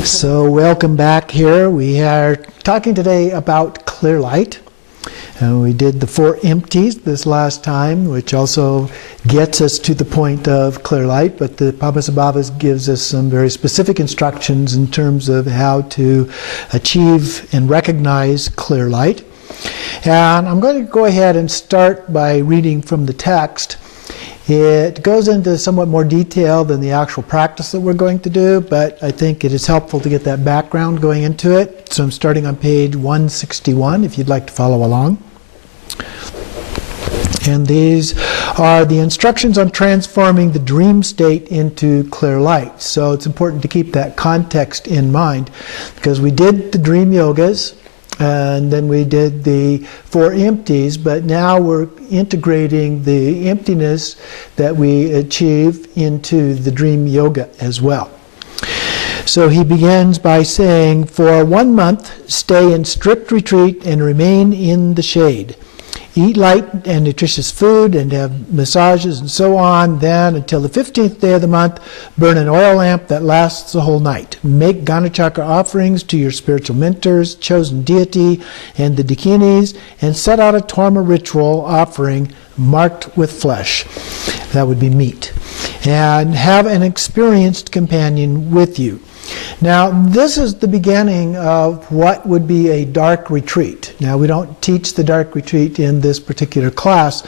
So welcome back here. We are talking today about clear light. We did the 4 empties this last time, which also gets us to the point of clear light, but the Padmasambhava gives us some very specific instructions in terms of how to achieve and recognize clear light. And I'm going to go ahead and start by reading from the text. It goes into somewhat more detail than the actual practice that we're going to do, but I think it is helpful to get that background going into it. So I'm starting on page 161 if you'd like to follow along. And these are the instructions on transforming the dream state into clear light. So it's important to keep that context in mind, because we did the dream yogas, and then we did the 4 empties, but now we're integrating the emptiness that we achieve into the dream yoga as well. So he begins by saying, "For 1 month, stay in strict retreat and remain in the shade. Eat light and nutritious food and have massages and so on. Then, until the 15th day of the month, burn an oil lamp that lasts the whole night. Make Ganachakra offerings to your spiritual mentors, chosen deity, and the Dakinis, and set out a Torma ritual offering marked with flesh." That would be meat. "And have an experienced companion with you." Now, this is the beginning of what would be a dark retreat. Now, we don't teach the dark retreat in this particular class,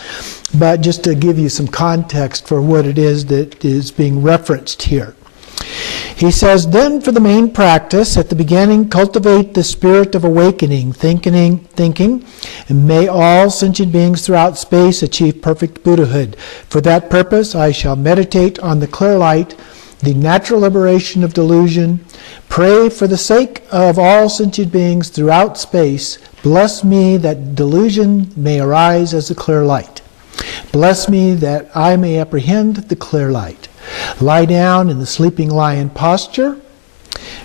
but just to give you some context for what it is that is being referenced here. He says, "Then for the main practice, at the beginning, cultivate the spirit of awakening, thinking, and may all sentient beings throughout space achieve perfect Buddhahood. For that purpose, I shall meditate on the clear light, the natural liberation of delusion. Pray for the sake of all sentient beings throughout space. Bless me that delusion may arise as a clear light. Bless me that I may apprehend the clear light. Lie down in the sleeping lion posture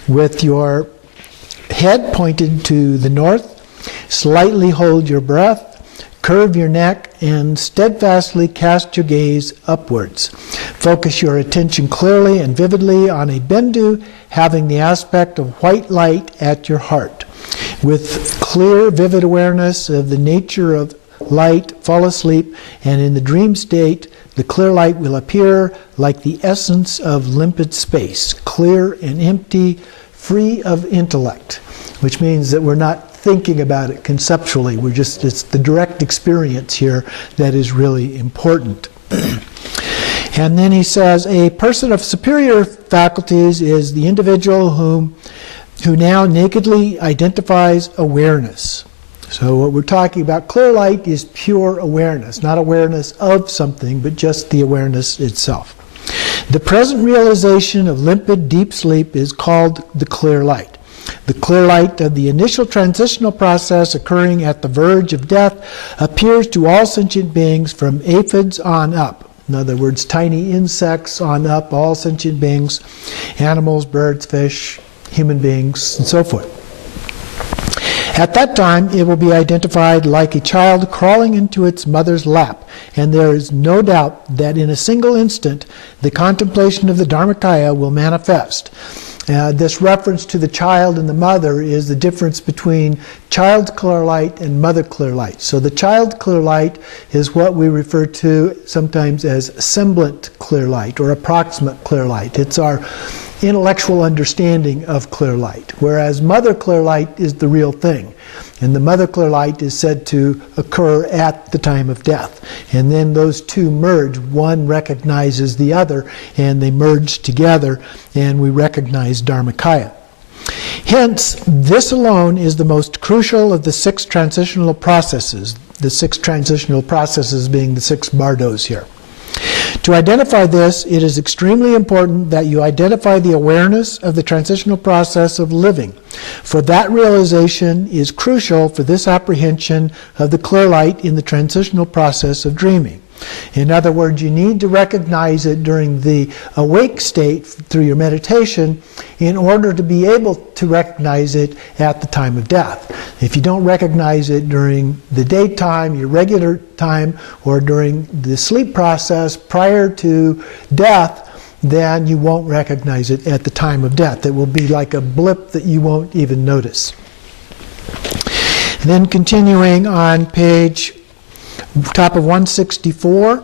with your head pointed to the north. Slightly hold your breath. Curve your neck and steadfastly cast your gaze upwards. Focus your attention clearly and vividly on a bindu having the aspect of white light at your heart. With clear, vivid awareness of the nature of light, fall asleep, and in the dream state, the clear light will appear like the essence of limpid space, clear and empty, free of intellect," which means that we're not thinking about it conceptually. It's the direct experience here that is really important. And then he says, "A person of superior faculties is the individual who now nakedly identifies awareness." So what we're talking about, clear light is pure awareness, not awareness of something, but just the awareness itself. "The present realization of limpid deep sleep is called the clear light. The clear light of the initial transitional process occurring at the verge of death appears to all sentient beings from aphids on up." In other words, tiny insects on up, all sentient beings, animals, birds, fish, human beings, and so forth. "At that time, it will be identified like a child crawling into its mother's lap, and there is no doubt that in a single instant, the contemplation of the Dharmakaya will manifest." This reference to the child and the mother is the difference between child clear light and mother clear light. So the child clear light is what we refer to sometimes as semblant clear light or approximate clear light. It's our intellectual understanding of clear light, whereas mother clear light is the real thing. And the mother clear light is said to occur at the time of death. And then those two merge. One recognizes the other, and they merge together, and we recognize Dharmakaya. Hence, this alone is the most crucial of the 6 transitional processes, the 6 transitional processes being the 6 bardos here. To identify this, it is extremely important that you identify the awareness of the transitional process of living, for that realization is crucial for this apprehension of the clear light in the transitional process of dreaming. In other words, you need to recognize it during the awake state through your meditation in order to be able to recognize it at the time of death. If you don't recognize it during the daytime, your regular time, or during the sleep process prior to death, then you won't recognize it at the time of death. It will be like a blip that you won't even notice. And then continuing on top of 164,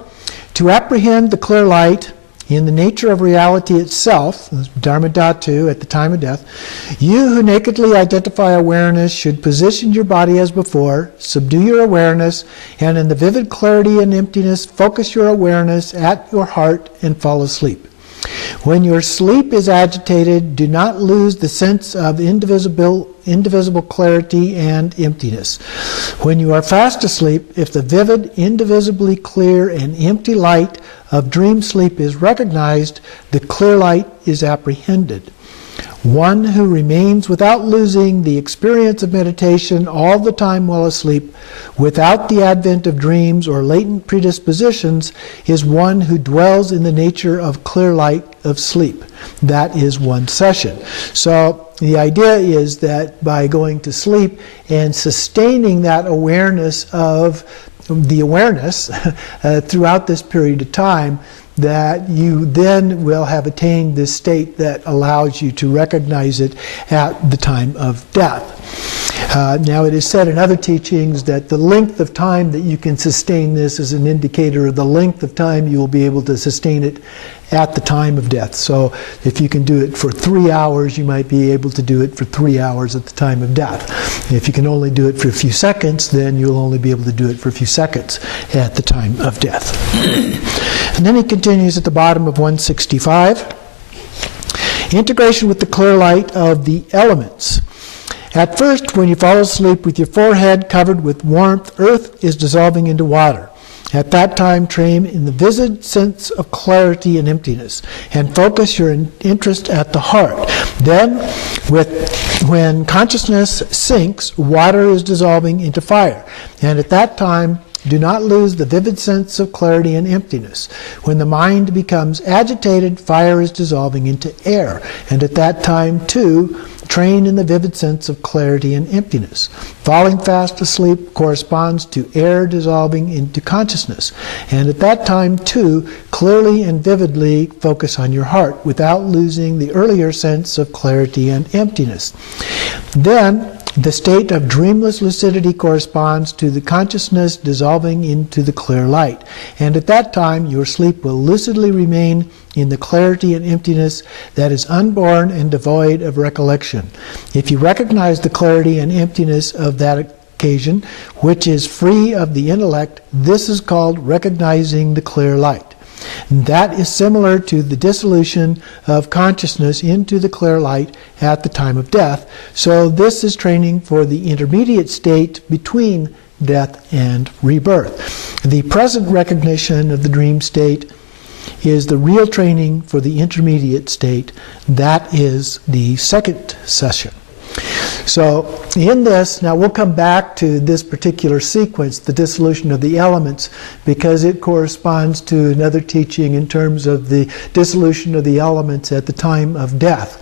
to apprehend the clear light in the nature of reality itself, Dharma Dhatu, at the time of death, you who nakedly identify awareness should position your body as before, subdue your awareness, and in the vivid clarity and emptiness, focus your awareness at your heart and fall asleep. When your sleep is agitated, do not lose the sense of indivisible clarity and emptiness. When you are fast asleep, if the vivid, indivisibly clear and empty light of dream sleep is recognized, the clear light is apprehended. One who remains without losing the experience of meditation all the time while asleep, without the advent of dreams or latent predispositions, is one who dwells in the nature of clear light of sleep. That is one session. So the idea is that by going to sleep and sustaining that awareness of the awareness throughout this period of time, that you then will have attained this state that allows you to recognize it at the time of death. Now it is said in other teachings that the length of time that you can sustain this is an indicator of the length of time you will be able to sustain it at the time of death. So if you can do it for 3 hours, you might be able to do it for 3 hours at the time of death. If you can only do it for a few seconds, then you'll only be able to do it for a few seconds at the time of death. And then he continues at the bottom of 165. Integration with the clear light of the elements. At first, when you fall asleep with your forehead covered with warmth, earth is dissolving into water. At that time, train in the vivid sense of clarity and emptiness, and focus your interest at the heart. Then, when consciousness sinks, water is dissolving into fire. And at that time, do not lose the vivid sense of clarity and emptiness. When the mind becomes agitated, fire is dissolving into air. And at that time, too, train in the vivid sense of clarity and emptiness. Falling fast asleep corresponds to air dissolving into consciousness. And at that time, too, clearly and vividly focus on your heart without losing the earlier sense of clarity and emptiness. Then, the state of dreamless lucidity corresponds to the consciousness dissolving into the clear light. And at that time, your sleep will lucidly remain in the clarity and emptiness that is unborn and devoid of recollection. If you recognize the clarity and emptiness of that occasion, which is free of the intellect, this is called recognizing the clear light. And that is similar to the dissolution of consciousness into the clear light at the time of death. So this is training for the intermediate state between death and rebirth. The present recognition of the dream state is the real training for the intermediate state. That is the second session. So in this, now we'll come back to this particular sequence, the dissolution of the elements, because it corresponds to another teaching in terms of the dissolution of the elements at the time of death.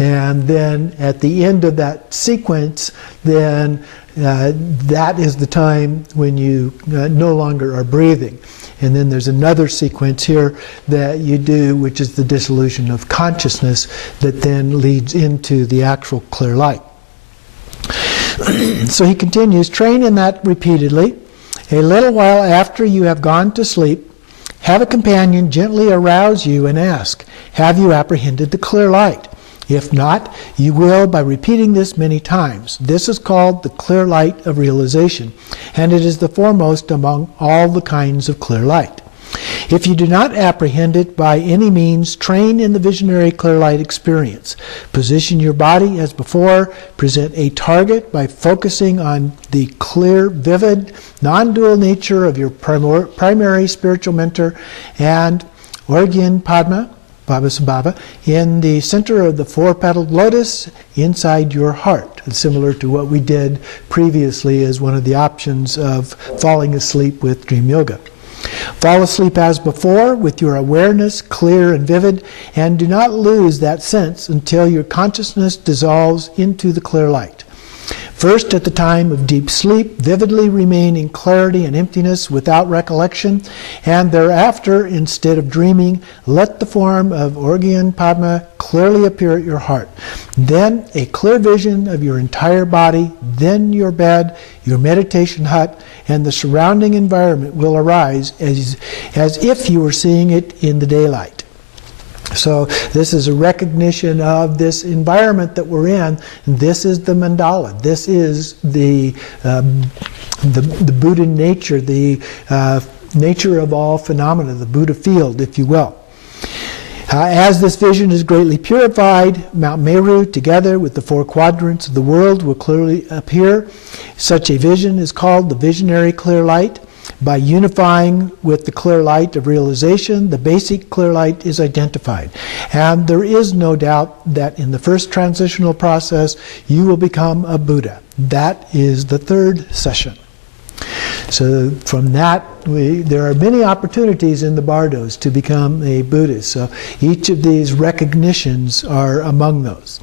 And then at the end of that sequence, then that is the time when you no longer are breathing. And then there's another sequence here that you do, which is the dissolution of consciousness that then leads into the actual clear light. So he continues, train in that repeatedly. A little while after you have gone to sleep, have a companion gently arouse you and ask, have you apprehended the clear light? If not, you will by repeating this many times. This is called the clear light of realization, and it is the foremost among all the kinds of clear light. If you do not apprehend it by any means, train in the visionary clear light experience. Position your body as before, present a target by focusing on the clear, vivid, non-dual nature of your primary spiritual mentor and Orgyen Padma, Bhavasambhava, in the center of the four-petaled lotus inside your heart. It's similar to what we did previously as one of the options of falling asleep with dream yoga. Fall asleep as before with your awareness clear and vivid, and do not lose that sense until your consciousness dissolves into the clear light. First, at the time of deep sleep, vividly remain in clarity and emptiness without recollection, and thereafter, instead of dreaming, let the form of Orgyan Padma clearly appear at your heart. Then a clear vision of your entire body, then your bed, your meditation hut, and the surrounding environment will arise as if you were seeing it in the daylight. So this is a recognition of this environment that we're in. This is the mandala. This is the Buddha nature, the nature of all phenomena, the Buddha field, if you will. As this vision is greatly purified, Mount Meru, together with the four quadrants of the world, will clearly appear. Such a vision is called the visionary clear light. By unifying with the clear light of realization, the basic clear light is identified. And there is no doubt that in the first transitional process, you will become a Buddha. That is the third session. So from that, there are many opportunities in the bardos to become a Buddhist. So each of these recognitions are among those.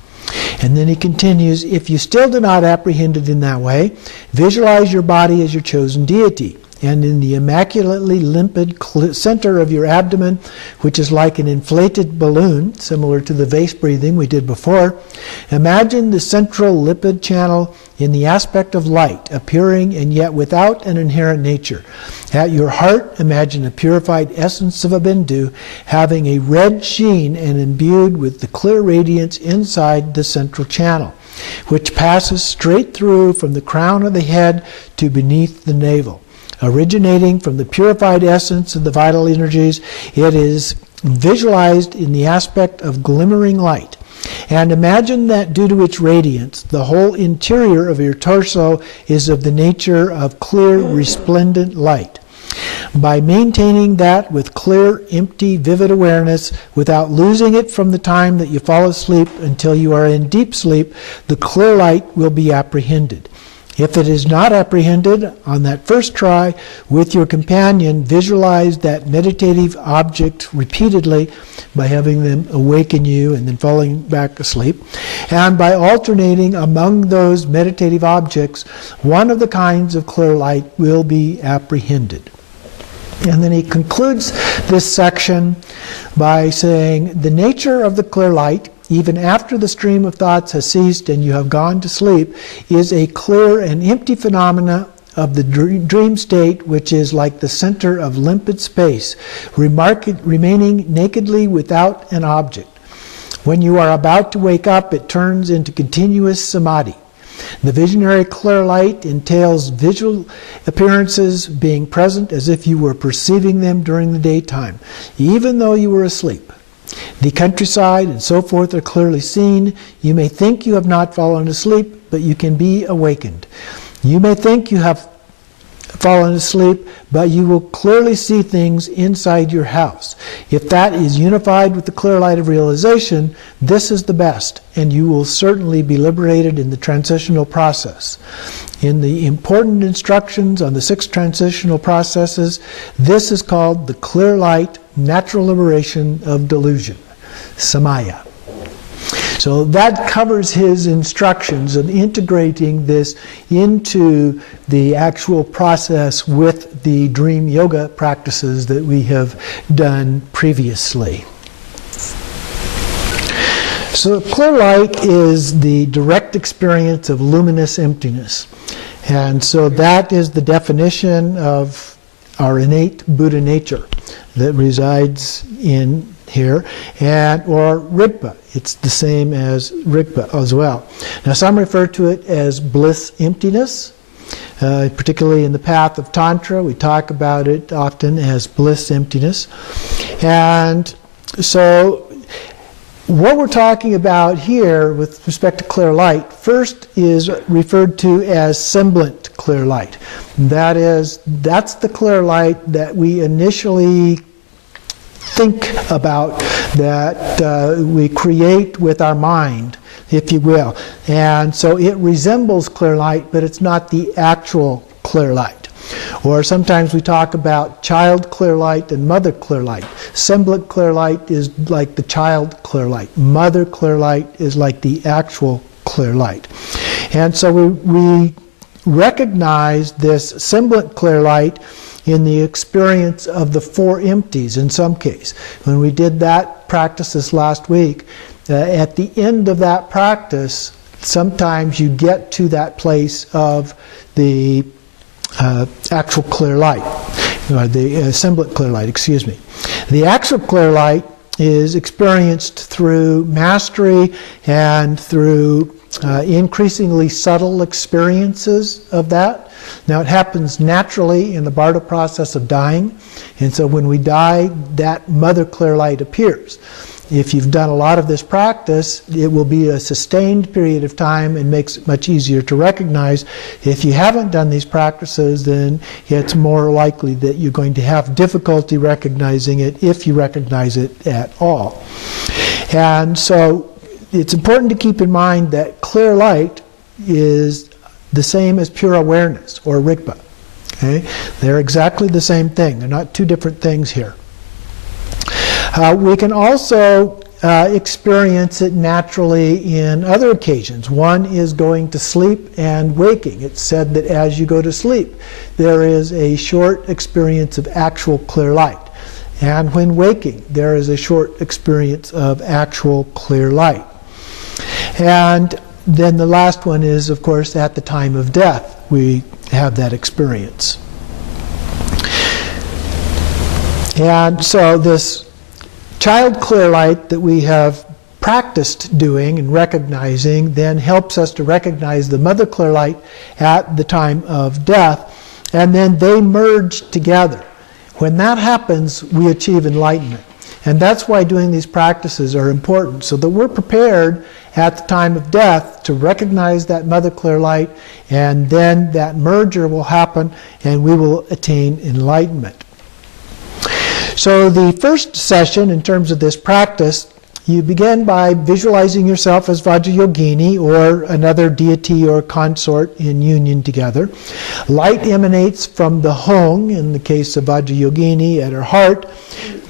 And then he continues, if you still do not apprehend it in that way, visualize your body as your chosen deity. And in the immaculately limpid center of your abdomen, which is like an inflated balloon, similar to the vase breathing we did before, imagine the central lipid channel in the aspect of light, appearing and yet without an inherent nature. At your heart, imagine a purified essence of a bindu, having a red sheen and imbued with the clear radiance inside the central channel, which passes straight through from the crown of the head to beneath the navel. Originating from the purified essence of the vital energies, it is visualized in the aspect of glimmering light. And imagine that due to its radiance, the whole interior of your torso is of the nature of clear, resplendent light. By maintaining that with clear, empty, vivid awareness, without losing it from the time that you fall asleep until you are in deep sleep, the clear light will be apprehended. If it is not apprehended on that first try, with your companion, visualize that meditative object repeatedly by having them awaken you and then falling back asleep. And by alternating among those meditative objects, one of the kinds of clear light will be apprehended. And then he concludes this section by saying, the nature of the clear light, even after the stream of thoughts has ceased and you have gone to sleep, is a clear and empty phenomena of the dream state, which is like the center of limpid space, remaining nakedly without an object. When you are about to wake up, it turns into continuous samadhi. The visionary clear light entails visual appearances being present as if you were perceiving them during the daytime, even though you were asleep. The countryside and so forth are clearly seen. You may think you have not fallen asleep, but you can be awakened. You may think you have fallen asleep, but you will clearly see things inside your house. If that is unified with the clear light of realization, this is the best, and you will certainly be liberated in the transitional process. In the important instructions on the 6 transitional processes, this is called the clear light, natural liberation of delusion, samaya. So that covers his instructions of integrating this into the actual process with the dream yoga practices that we have done previously. So clear light is the direct experience of luminous emptiness. And so that is the definition of our innate Buddha nature that resides in here, or Rigpa. It's the same as Rigpa as well. Now some refer to it as bliss emptiness, particularly in the path of Tantra. We talk about it often as bliss emptiness. And so what we're talking about here with respect to clear light, first is referred to as semblant clear light. That's the clear light that we initially think about, that we create with our mind, if you will. And so it resembles clear light, but it's not the actual clear light. Or sometimes we talk about child clear light and mother clear light. Semblant clear light is like the child clear light. Mother clear light is like the actual clear light. And so we recognize this semblant clear light in the experience of the four empties in some case. When we did that practice this last week, at the end of that practice, sometimes you get to that place of the actual clear light, or the semblant clear light, excuse me. The actual clear light is experienced through mastery and through increasingly subtle experiences of that. Now it happens naturally in the Bardo process of dying, and so when we die, that mother clear light appears. If you've done a lot of this practice, it will be a sustained period of time and makes it much easier to recognize. If you haven't done these practices, then it's more likely that you're going to have difficulty recognizing it, if you recognize it at all. And so it's important to keep in mind that clear light is the same as pure awareness, or Rigpa. Okay? They're exactly the same thing. They're not two different things here. We can also experience it naturally in other occasions. One is going to sleep and waking. It's said that as you go to sleep, there is a short experience of actual clear light. And when waking, there is a short experience of actual clear light. And then the last one is, of course, at the time of death, we have that experience. And so this child clear light that we have practiced doing and recognizing then helps us to recognize the mother clear light at the time of death, and then they merge together. When that happens, we achieve enlightenment. And that's why doing these practices are important, so that we're prepared at the time of death to recognize that mother clear light, and then that merger will happen and we will attain enlightenment. So the first session in terms of this practice, you begin by visualizing yourself as Vajrayogini or another deity or consort in union together. Light emanates from the Hong, in the case of Vajrayogini, at her heart,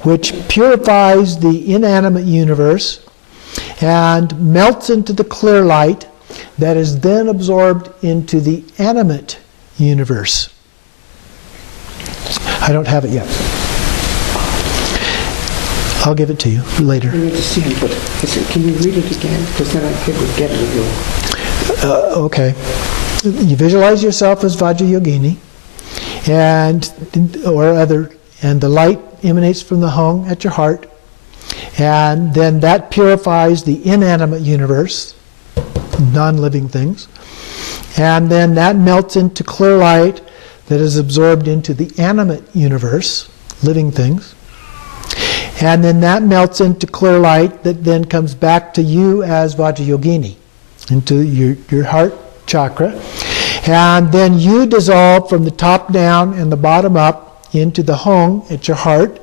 which purifies the inanimate universe and melts into the clear light that is then absorbed into the animate universe. I don't have it yet. I'll give it to you later. I understand, but can you read it again? Because then I would get it. Okay. You visualize yourself as Vajrayogini, and the light emanates from the Hong at your heart, and then that purifies the inanimate universe, non-living things, and then that melts into clear light that is absorbed into the animate universe, living things. And then that melts into clear light that then comes back to you as Vajrayogini, into your heart chakra. And then you dissolve from the top down and the bottom up into the Hong at your heart,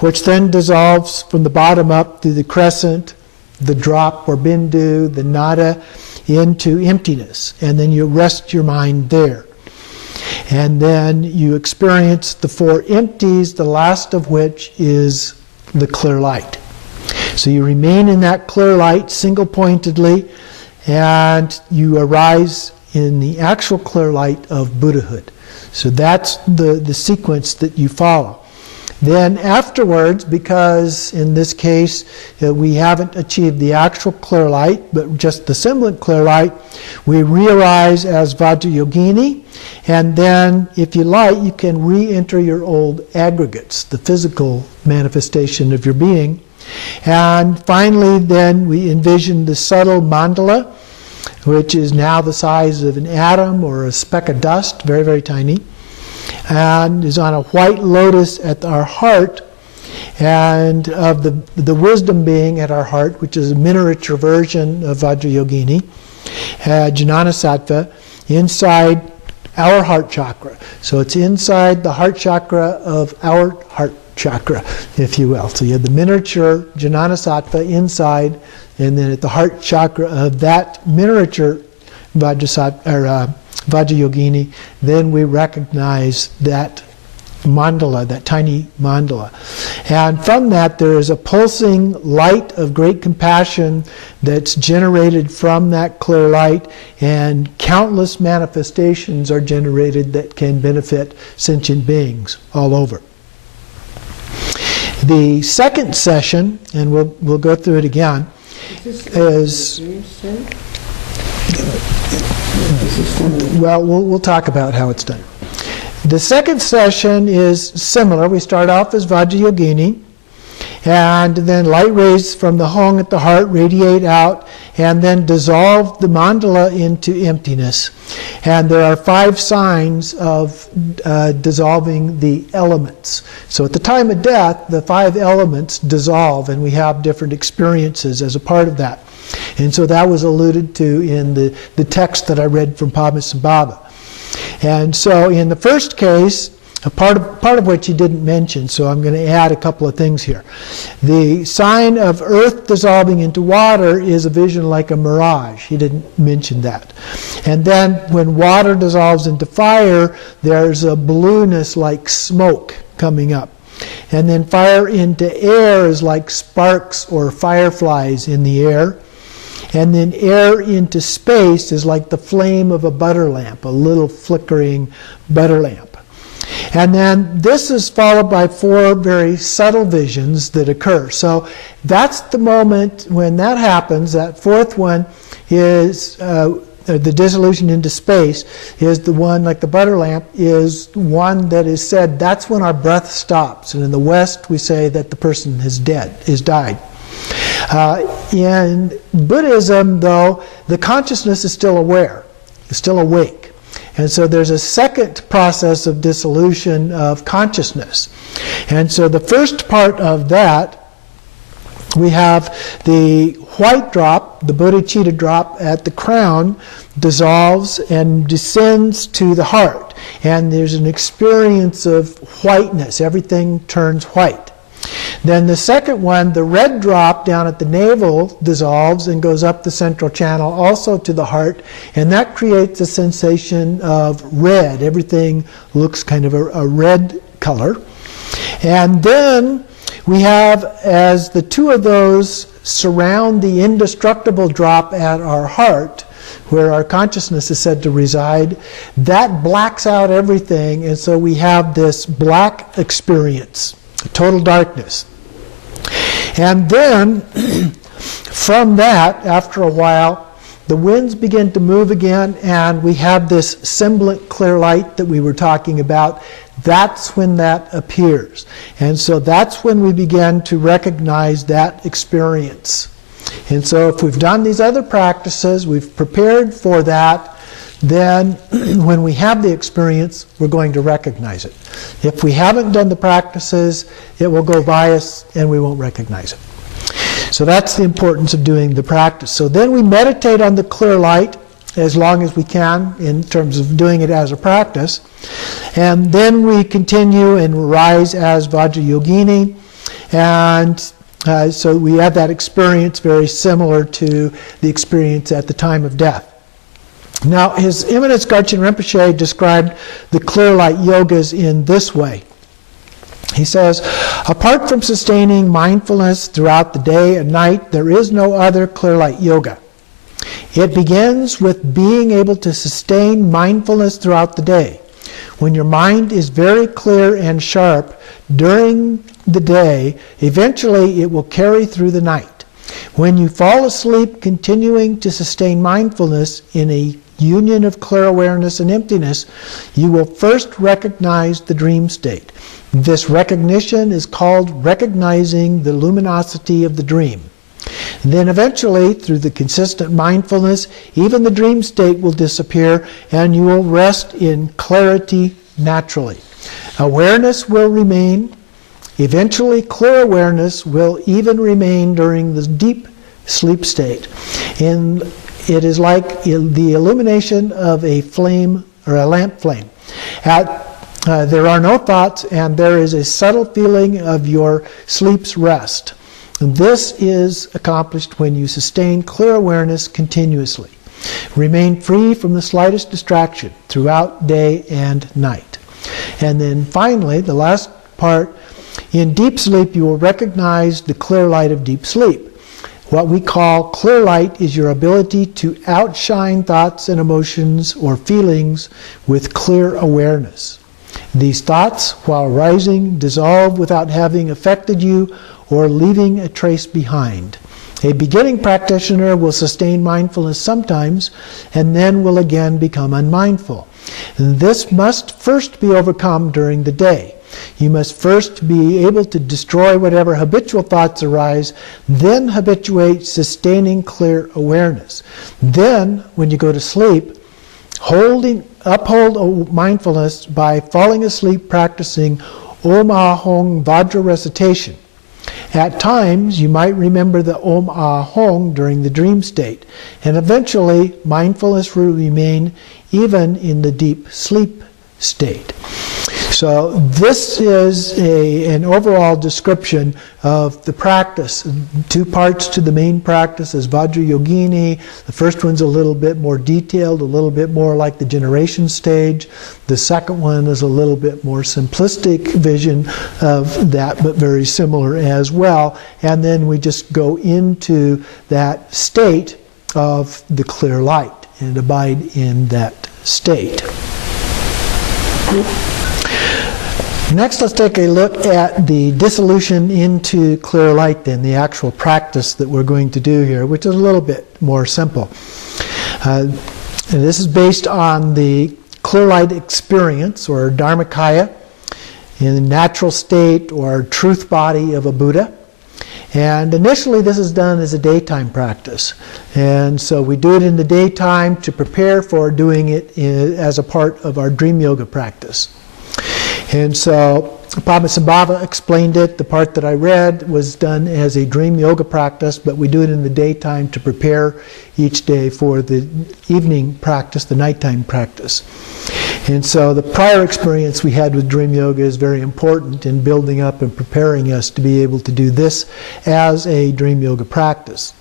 which then dissolves from the bottom up through the crescent, the drop or bindu, the nada, into emptiness. And then you rest your mind there. And then you experience the four empties, the last of which is the clear light. So you remain in that clear light single-pointedly, and you arise in the actual clear light of Buddhahood. So that's the sequence that you follow. Then afterwards, because in this case we haven't achieved the actual clear light, but just the semblant clear light, we re-arise as Vajrayogini, and then, if you like, you can re-enter your old aggregates, the physical manifestation of your being. And finally, then, we envision the subtle mandala, which is now the size of an atom or a speck of dust, very, very tiny, and is on a white lotus at our heart, and of the wisdom being at our heart, which is a miniature version of Vajrayogini, Jnanasattva, inside our heart chakra. So it's inside the heart chakra of our heart chakra, if you will. So you have the miniature Jnanasattva inside, and then at the heart chakra of that miniature Vajrayogini, then we recognize that mandala, that tiny mandala. And from that, there is a pulsing light of great compassion that's generated from that clear light, and countless manifestations are generated that can benefit sentient beings all over. The second session, and we'll go through it again, is well, we'll talk about how it's done. The second session is similar. We start off as Vajrayogini, and then light rays from the Hong at the heart radiate out and then dissolve the mandala into emptiness. And there are 5 signs of dissolving the elements. So at the time of death, the 5 elements dissolve, and we have different experiences as a part of that. And so that was alluded to in the text that I read from Padmasambhava. And so in the first case, a part of which he didn't mention, so I'm going to add a couple of things here. The sign of earth dissolving into water is a vision like a mirage. He didn't mention that. And then when water dissolves into fire, there's a blueness like smoke coming up. And then fire into air is like sparks or fireflies in the air. And then air into space is like the flame of a butter lamp, a little flickering butter lamp. And then this is followed by 4 very subtle visions that occur. So that's the moment when that happens. That 4th one is the dissolution into space, is the one like the butter lamp, is one that is said that's when our breath stops. And in the West we say that the person is died. In Buddhism, though, the consciousness is still aware, is still awake. And so there's a second process of dissolution of consciousness. And so the first part of that, we have the white drop, the bodhicitta drop at the crown, dissolves and descends to the heart. And there's an experience of whiteness. Everything turns white. Then the second one, the red drop down at the navel, dissolves and goes up the central channel also to the heart, and that creates a sensation of red. Everything looks kind of a red color. And then we have, as the 2 of those surround the indestructible drop at our heart, where our consciousness is said to reside, that blacks out everything, and so we have this black experience. Total darkness. And then from that, after a while, the winds begin to move again, and we have this semblant clear light that we were talking about. That's when that appears. And so that's when we begin to recognize that experience. And so if we've done these other practices, we've prepared for that, then when we have the experience, we're going to recognize it. If we haven't done the practices, it will go by us and we won't recognize it. So that's the importance of doing the practice. So then we meditate on the clear light as long as we can in terms of doing it as a practice. And then we continue and rise as Vajrayogini. And so we have that experience very similar to the experience at the time of death. Now, His Eminence Garchen Rinpoche described the clear light yogas in this way. He says, apart from sustaining mindfulness throughout the day and night, there is no other clear light yoga. It begins with being able to sustain mindfulness throughout the day. When your mind is very clear and sharp during the day, eventually it will carry through the night. When you fall asleep continuing to sustain mindfulness in a union of clear awareness and emptiness, you will first recognize the dream state. This recognition is called recognizing the luminosity of the dream. Then eventually, through the consistent mindfulness, even the dream state will disappear and you will rest in clarity naturally. Awareness will remain. Eventually, clear awareness will even remain during the deep sleep state. It is like the illumination of a flame or a lamp flame. There are no thoughts, and there is a subtle feeling of your sleep's rest. And this is accomplished when you sustain clear awareness continuously. Remain free from the slightest distraction throughout day and night. And then finally, the last part, In deep sleep, you will recognize the clear light of deep sleep. What we call clear light is your ability to outshine thoughts and emotions or feelings with clear awareness. These thoughts, while rising, dissolve without having affected you or leaving a trace behind. A beginning practitioner will sustain mindfulness sometimes and then will again become unmindful. And this must first be overcome during the day. You must first be able to destroy whatever habitual thoughts arise, then habituate sustaining clear awareness. Then, when you go to sleep, uphold mindfulness by falling asleep practicing Om Ahong Vajra recitation. At times, you might remember the Om Ahong during the dream state, and eventually mindfulness will remain even in the deep sleep state. So this is an overall description of the practice. 2 parts to the main practice as Vajra Yogini. The first one's a little bit more detailed, a little bit more like the generation stage. The second one is a little bit more simplistic vision of that, but very similar as well. And then we just go into that state of the clear light and abide in that state. Next, let's take a look at the dissolution into clear light, then, the actual practice that we're going to do here, which is a little bit more simple. And this is based on the clear light experience, or Dharmakaya, in the natural state or truth body of a Buddha. And initially this is done as a daytime practice. And so we do it in the daytime to prepare for doing it as a part of our dream yoga practice. And so Padmasambhava explained it. The part that I read was done as a dream yoga practice, but we do it in the daytime to prepare each day for the evening practice, the nighttime practice. And so the prior experience we had with dream yoga is very important in building up and preparing us to be able to do this as a dream yoga practice.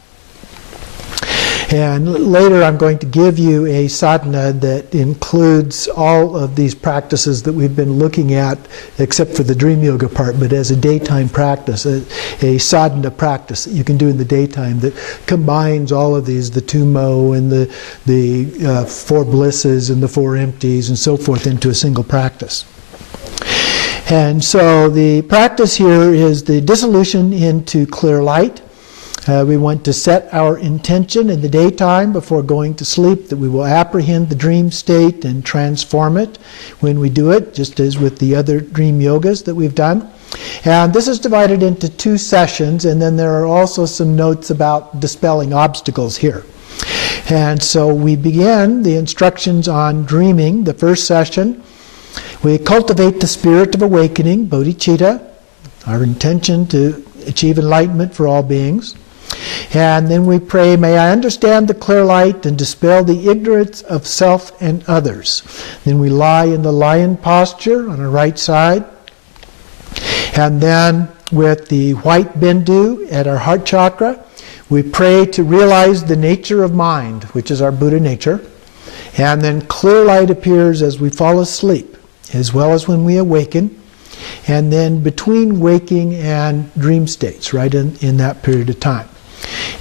And later I'm going to give you a sadhana that includes all of these practices that we've been looking at, except for the dream yoga part, but as a daytime practice, a sadhana practice that you can do in the daytime that combines all of these, the tumo and the 4 blisses and the 4 empties and so forth into a single practice. And so the practice here is the dissolution into clear light. We want to set our intention in the daytime before going to sleep that we will apprehend the dream state and transform it when we do it, just as with the other dream yogas that we've done. And this is divided into 2 sessions, and then there are also some notes about dispelling obstacles here. And so we begin the instructions on dreaming, the first session. We cultivate the spirit of awakening, bodhicitta, our intention to achieve enlightenment for all beings. And then we pray, may I understand the clear light and dispel the ignorance of self and others. Then we lie in the lion posture on our right side. And then with the white bindu at our heart chakra, we pray to realize the nature of mind, which is our Buddha nature. And then clear light appears as we fall asleep, as well as when we awaken. And then between waking and dream states, right in that period of time.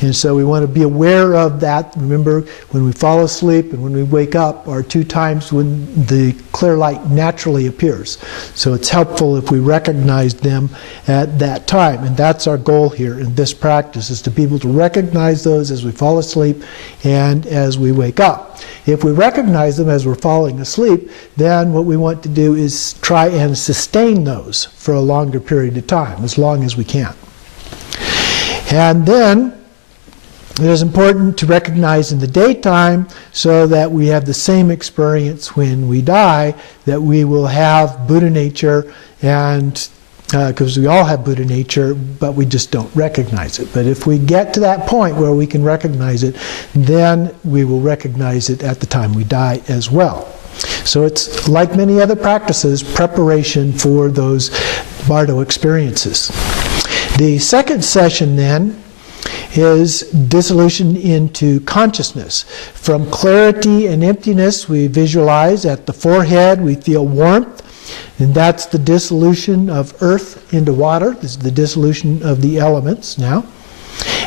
And so we want to be aware of that. Remember, when we fall asleep and when we wake up are 2 times when the clear light naturally appears. So it's helpful if we recognize them at that time. And that's our goal here in this practice, is to be able to recognize those as we fall asleep and as we wake up. If we recognize them as we're falling asleep, then what we want to do is try and sustain those for a longer period of time, as long as we can. And then it is important to recognize in the daytime so that we have the same experience when we die, that we will have Buddha nature, and because we all have Buddha nature, but we just don't recognize it. But if we get to that point where we can recognize it, then we will recognize it at the time we die as well. So it's, like many other practices, preparation for those bardo experiences. The second session then is dissolution into consciousness. From clarity and emptiness, we visualize at the forehead, we feel warmth, And that's the dissolution of earth into water. This is the dissolution of the elements now.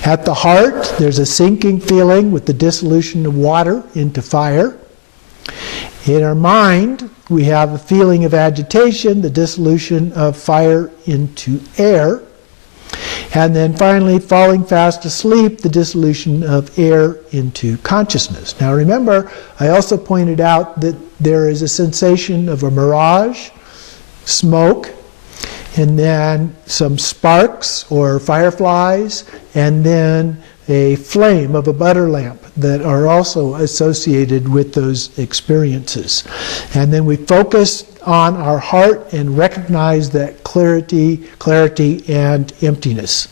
At the heart, there's a sinking feeling with the dissolution of water into fire. In our mind, we have a feeling of agitation, the dissolution of fire into air. And then finally, falling fast asleep, the dissolution of air into consciousness. Now remember, I also pointed out that there is a sensation of a mirage, smoke, and then some sparks or fireflies, and then a flame of a butter lamp that are also associated with those experiences. And then we focus on our heart and recognize that clarity and emptiness.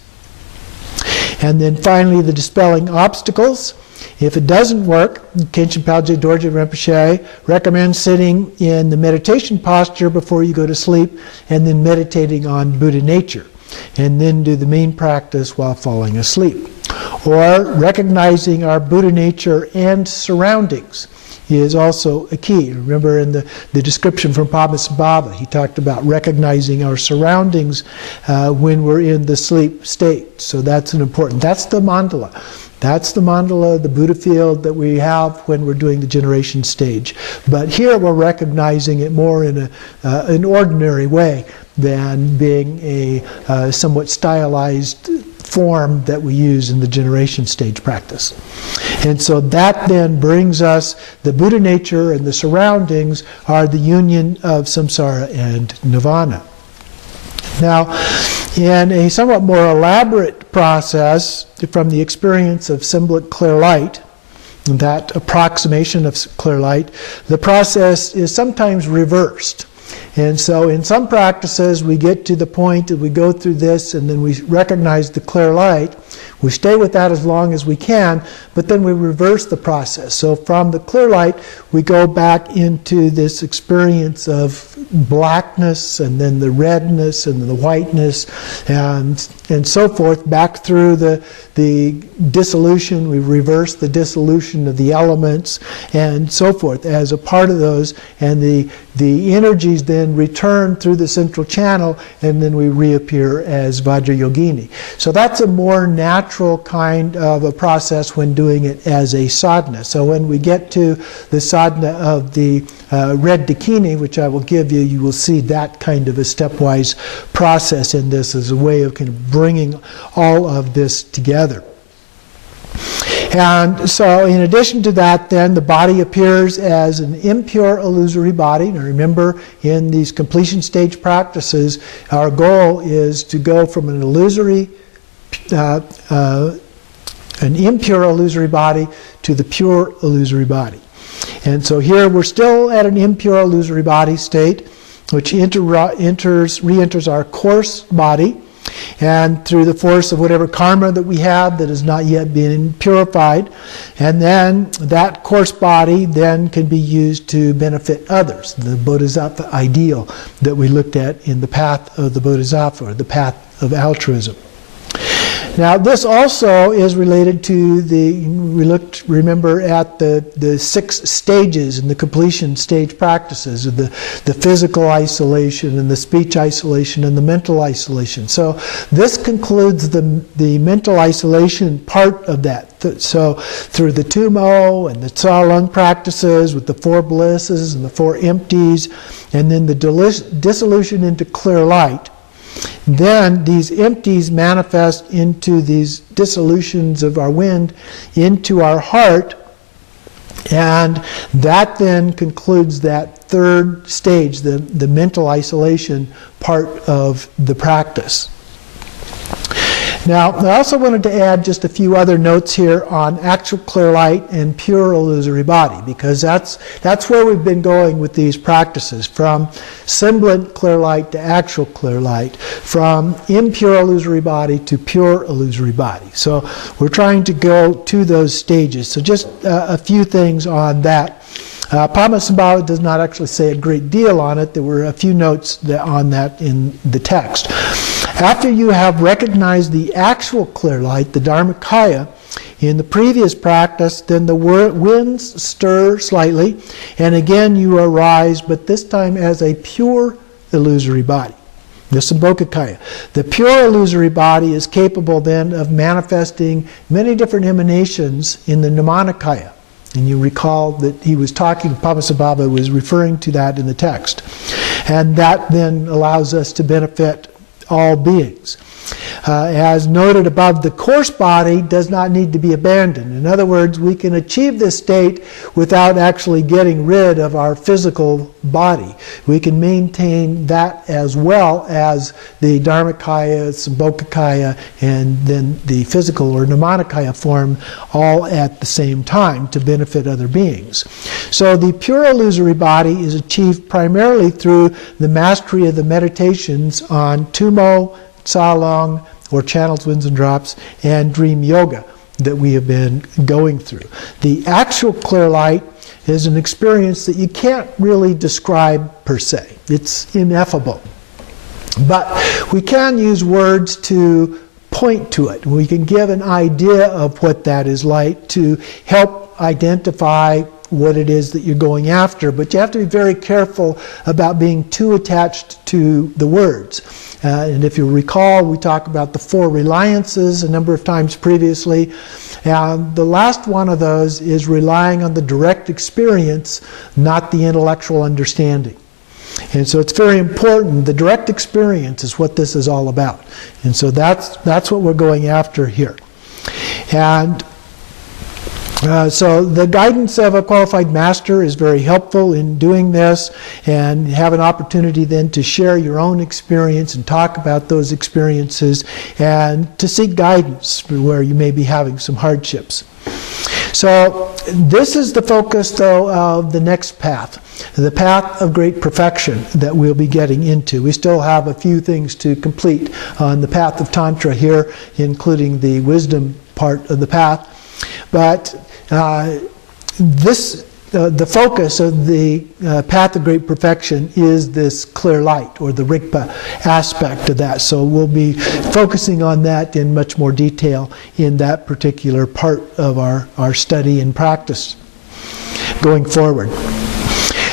And then finally, the dispelling obstacles. If it doesn't work, Khenchen Palje Dorje Rinpoche recommends sitting in the meditation posture before you go to sleep and then meditating on Buddha nature. And then do the main practice while falling asleep. Or recognizing our Buddha nature and surroundings is also a key. Remember in the description from Padmasambhava, he talked about recognizing our surroundings when we're in the sleep state. So that's an important, that's the mandala. That's the mandala, the Buddha field that we have when we're doing the generation stage. But here we're recognizing it more in an ordinary way than being a somewhat stylized form that we use in the generation stage practice. And so that then brings us, the Buddha nature and the surroundings are the union of samsara and nirvana. Now, in a somewhat more elaborate process from the experience of semblant clear light, that approximation of clear light, the process is sometimes reversed. And so in some practices we get to the point that we go through this and then we recognize the clear light. We stay with that as long as we can, but then we reverse the process. So from the clear light we go back into this experience of blackness and then the redness and the whiteness and so forth, back through the dissolution. We reverse the dissolution of the elements and so forth as a part of those, and the energies then return through the central channel and then we reappear as Vajrayogini. So that's a more natural kind of a process when doing it as a sadhana. So when we get to the sadhana of the red dakini, which I will give you, you will see that kind of a stepwise process in this as a way of kind of bringing all of this together. And so in addition to that, then the body appears as an impure illusory body. Now remember, in these completion stage practices, our goal is to go from an illusory, an impure illusory body to the pure illusory body. And so here we're still at an impure illusory body state, which re-enters our coarse body, and through the force of whatever karma that we have that has not yet been purified, and then that coarse body then can be used to benefit others, the bodhisattva ideal that we looked at in the path of the bodhisattva, or the path of altruism. Now this also is related to remember at the 6 stages in the completion stage practices of the physical isolation and the speech isolation and the mental isolation. So this concludes the mental isolation part of that. So through the Tumo and the Tsa Lung practices with the 4 blisses and the 4 empties, and then the dissolution into clear light, then these empties manifest into these dissolutions of our wind into our heart, and that then concludes that 3rd stage, the mental isolation part of the practice. Now, I also wanted to add just a few other notes here on actual clear light and pure illusory body, because that's where we've been going with these practices, from semblant clear light to actual clear light, from impure illusory body to pure illusory body. So we're trying to go to those stages. So just a few things on that. Padmasambhava does not actually say a great deal on it. There were a few notes on that in the text. After you have recognized the actual clear light, the Dharmakaya, in the previous practice, then the winds stir slightly, and again you arise, but this time as a pure illusory body, the Sambhogakaya. The pure illusory body is capable then of manifesting many different emanations in the Nirmanakaya. And you recall that he was talking, Padmasambhava was referring to that in the text. And that then allows us to benefit all beings. As noted above, the coarse body does not need to be abandoned. In other words, we can achieve this state without actually getting rid of our physical body. We can maintain that as well as the Dharmakaya, Sambhogakaya, and then the physical or Nirmanakaya form all at the same time to benefit other beings. So the pure illusory body is achieved primarily through the mastery of the meditations on Tumo, Tsalong, or channels, winds and drops, and dream yoga that we have been going through. The actual clear light is an experience that you can't really describe per se. It's ineffable. But we can use words to point to it. We can give an idea of what that is like to help identify what it is that you're going after. But you have to be very careful about being too attached to the words. And if you recall, we talked about the 4 reliances a number of times previously. And the last one of those is relying on the direct experience, not the intellectual understanding. And so it's very important. The direct experience is what this is all about. And so that's what we're going after here. And so the guidance of a qualified master is very helpful in doing this, and have an opportunity then to share your own experience and talk about those experiences and to seek guidance where you may be having some hardships. So this is the focus, though, of the next path, the path of great perfection that we'll be getting into. We still have a few things to complete on the path of Tantra here, including the wisdom part of the path. But the focus of the path of great perfection is this clear light, or the Rigpa aspect of that. So we'll be focusing on that in much more detail in that particular part of our study and practice going forward.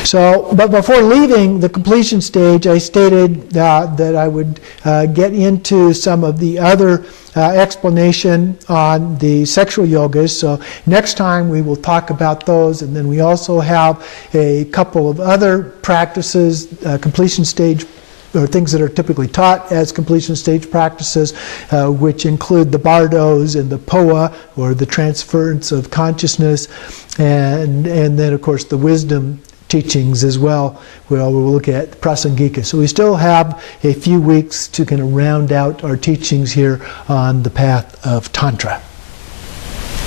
So, but before leaving the completion stage, I stated that I would get into some of the other explanation on the sexual yogas. So next time we will talk about those, and then we also have a couple of other practices, completion stage, or things that are typically taught as completion stage practices, which include the bardos and the poa, or the transference of consciousness, and then of course the wisdom teachings as well, where we'll look at prasangika. So we still have a few weeks to kind of round out our teachings here on the path of Tantra.